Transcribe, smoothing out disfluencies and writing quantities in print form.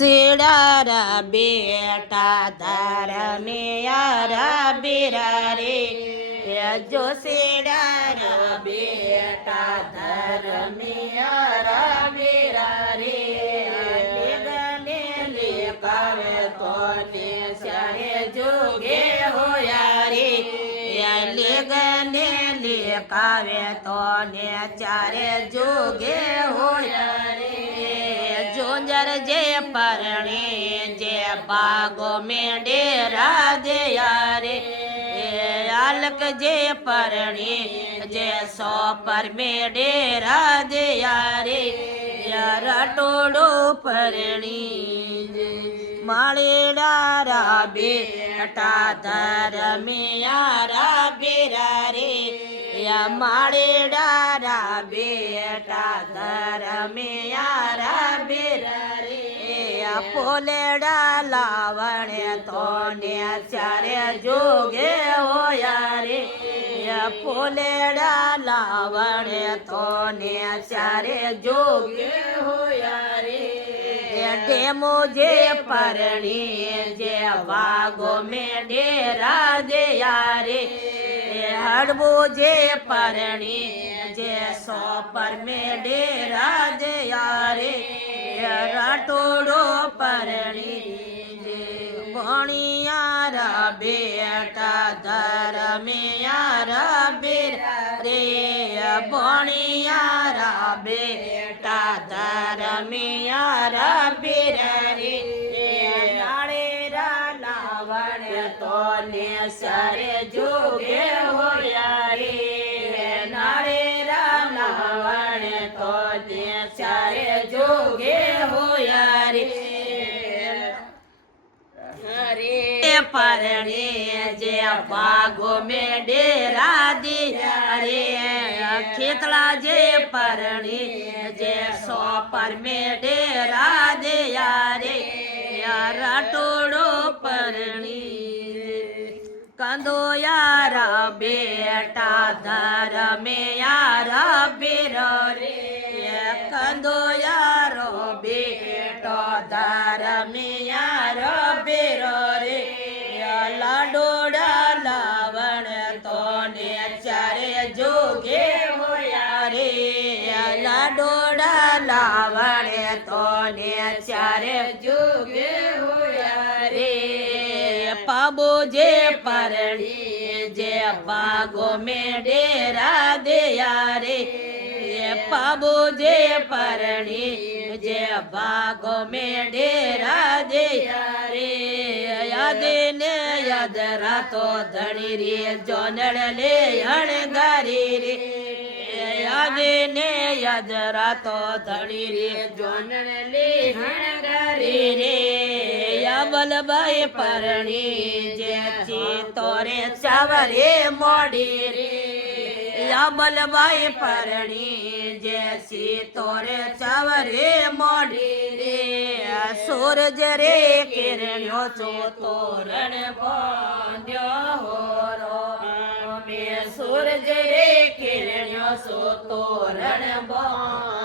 सीडारा बेटा धर्मियारा बीरा रे जो सीडारा बेटा धर्मियारा बीरा रे गने लिखावे तो ने सारे जोगे होया रे गने लिखावे तो ने चारे जोगे होया रे जोंजर जे परणे जे बागो में डेरा दिया रे आलक जे परणे जे सौ पर में डेरा दिया रे रटोड़ो परणी माड़ेड़ा बेटा धर्मियारा बेरा रे या माड़ेड़ा बेटा धर्मियारा बेरा रे पोलेड़ा लावण तो ने चारे जोगे होया रे पोलेड़ा लावण तो ने चारे जोगे होया रे डेमो जे परणी जे बागो में डेरा दिया रे हड़बो जे परणी जे सौ पर में डेरा दिया रे रटोड़ो परणी भणियारा बेटा धर्मियारा बेरा रे भणियारा बेटा धर्मियारा बेरा रे नाड़ेरा लावण तो ने सारे जोगे होया रे नाड़ेरा लावण तो ने सारे जोगे होया रे परणे जे बागो में डेरा दिया रे खेतला जे परणे जे सौ पर में डेरा दिया रे रटोड़ो परणी कंदो यारा बेटा धर्मियारा बेरा रे कंदो यारो बेटा धर्मियारा बेरा रे लाडोड़ा लावण तो ने चारे जोगे होया रे लाडोड़ा लावण तो ने चारे जोगे होया रे पाबो जे परणी जे बागो में डेरा दिया रे पाबो जे परणी जे बागो में डेरा दिया रे याद ने याद रातो धनी रे जोनड़ ले हणगारी रे याद ने याद रातो धनी रे जोनड़ ले हणगारी रे या बलबाई परणी जे तोरे चावरे मोड़ी रे या बलबाई परणी जैसी तोरे चावरे मोड़ी रे सूरज रे किरणो चो तोरण बांध्यो हो रो में सूरज रे किरणो सो तोरण बांध्यो